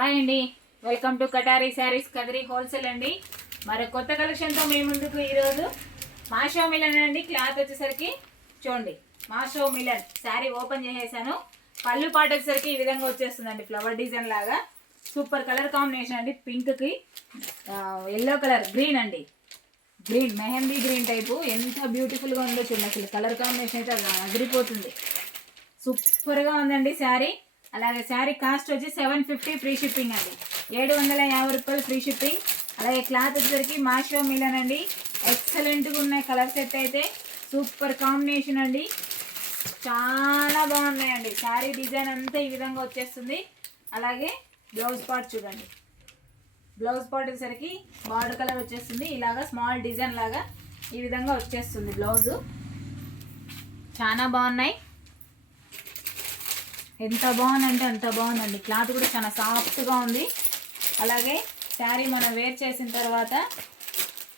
Hi అండి, welcome to కటారీ saris Kadiri wholesale అండి. మరి కొత్త కలెక్షన్తో మీ ముందుకు ఈరోజు మాషో మిలన్ అండి. క్లాత్ వచ్చేసరికి చూడండి, మాషో మిలన్ శారీ ఓపెన్ చేసేసాను. పళ్ళు పాట వచ్చేసరికి ఈ విధంగా వచ్చేస్తుందండి, ఫ్లవర్ డిజైన్ లాగా. సూపర్ కలర్ కాంబినేషన్ అండి, పింక్కి ఎల్లో కలర్, గ్రీన్ అండి, గ్రీన్ మెహందీ గ్రీన్ టైపు. ఎంత బ్యూటిఫుల్గా ఉందో చూడండి, అసలు కలర్ కాంబినేషన్ అయితే అదిరిపోతుంది. సూపర్గా ఉందండి శారీ. అలాగే శారీ కాస్ట్ వచ్చి 750 ఫ్రీ షిప్పింగ్ అండి, 750 రూపాయలు ఫ్రీ షిప్పింగ్. అలాగే క్లాత్ వచ్చేసరికి మాషో మిలన్ అండి, ఎక్సలెంట్గా ఉన్నాయి. కలర్ సెట్ అయితే సూపర్ కాంబినేషన్ అండి, చాలా బాగున్నాయండి. శారీ డిజైన్ అంతా ఈ విధంగా వచ్చేస్తుంది. అలాగే బ్లౌజ్ పార్ట్ చూడండి, బ్లౌజ్ పార్ట్ వచ్చేసరికి బార్డర్ కలర్ వచ్చేస్తుంది. ఇలాగా స్మాల్ డిజైన్ లాగా ఈ విధంగా వచ్చేస్తుంది బ్లౌజు. చాలా బాగున్నాయి, ఎంత బాగుందంటే అంత బాగుందండి. క్లాత్ కూడా చాలా సాఫ్ట్గా ఉంది. అలాగే శారీ మనం వేర్ చేసిన తర్వాత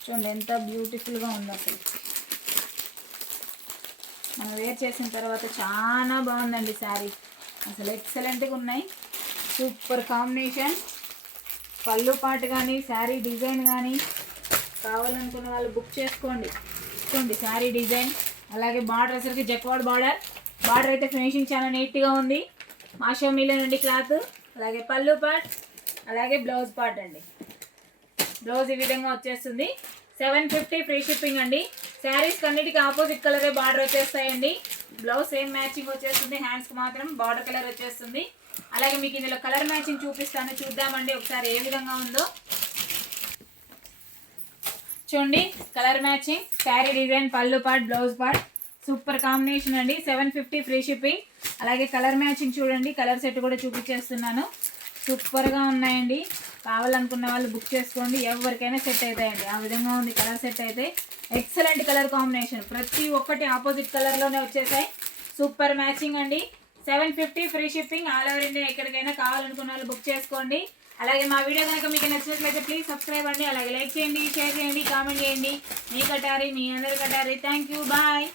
చూడండి ఎంత బ్యూటిఫుల్గా ఉందో. అసలు మనం వేర్ చేసిన తర్వాత చాలా బాగుందండి శారీ, అసలు ఎక్సలెంట్గా ఉన్నాయి. Super combination. పళ్ళు పాటు కానీ శారీ డిజైన్ కానీ కావాలనుకున్న వాళ్ళు బుక్ చేసుకోండి. చూడండి శారీ డిజైన్. అలాగే బార్డర్ వచ్చరికి జక్వాడ్ బార్డర్, బార్డర్ అయితే ఫినిషింగ్ చాలా నీట్గా ఉంది. మాషో మిలన్ అండి క్లాత్. అలాగే పళ్ళు పార్ట్, అలాగే బ్లౌజ్ పార్ట్ అండి. బ్లౌజ్ ఈ విధంగా వచ్చేస్తుంది. 750 ఫ్రీ షిప్పింగ్ అండి. శారీస్కి అన్నిటికీ ఆపోజిట్ కలరే బార్డర్ వచ్చేస్తాయండి. బ్లౌజ్ సేమ్ మ్యాచింగ్ వచ్చేస్తుంది, హ్యాండ్స్కి మాత్రం బార్డర్ కలర్ వచ్చేస్తుంది. అలాగే మీకు ఇందులో కలర్ మ్యాచింగ్ చూపిస్తాను, చూద్దామండి ఒకసారి ఏ విధంగా ఉందో. చూడండి కలర్ మ్యాచింగ్, శారీ డిజైన్, పళ్ళు part, blouse part. Super combination అండి, 750 ఫ్రీ షిప్పింగ్. అలాగే కలర్ మ్యాచింగ్ చూడండి, కలర్ సెట్ కూడా చూపించేస్తున్నాను. సూపర్గా ఉన్నాయండి. కావాలనుకున్న వాళ్ళు బుక్ చేసుకోండి, ఎవరికైనా సెట్ అవుతాయండి. ఆ విధంగా ఉంది కలర్ సెట్ అయితే. ఎక్సలెంట్ కలర్ కాంబినేషన్, ప్రతి ఒక్కటి ఆపోజిట్ కలర్లోనే వచ్చేసాయి. సూపర్ మ్యాచింగ్ అండి. 750 free shipping, all over India. ఎక్కడికైనా కావాలనుకున్న వాళ్ళు బుక్ చేసుకోండి. అలాగే మా వీడియో కనుక మీకు నచ్చినట్లయితే ప్లీజ్ సబ్స్క్రైబ్ అండి. అలాగే లైక్ చేయండి, షేర్ చేయండి, కామెంట్ చేయండి. మీ కటారీ, మీ అందరి కటారీ. Thank you, bye.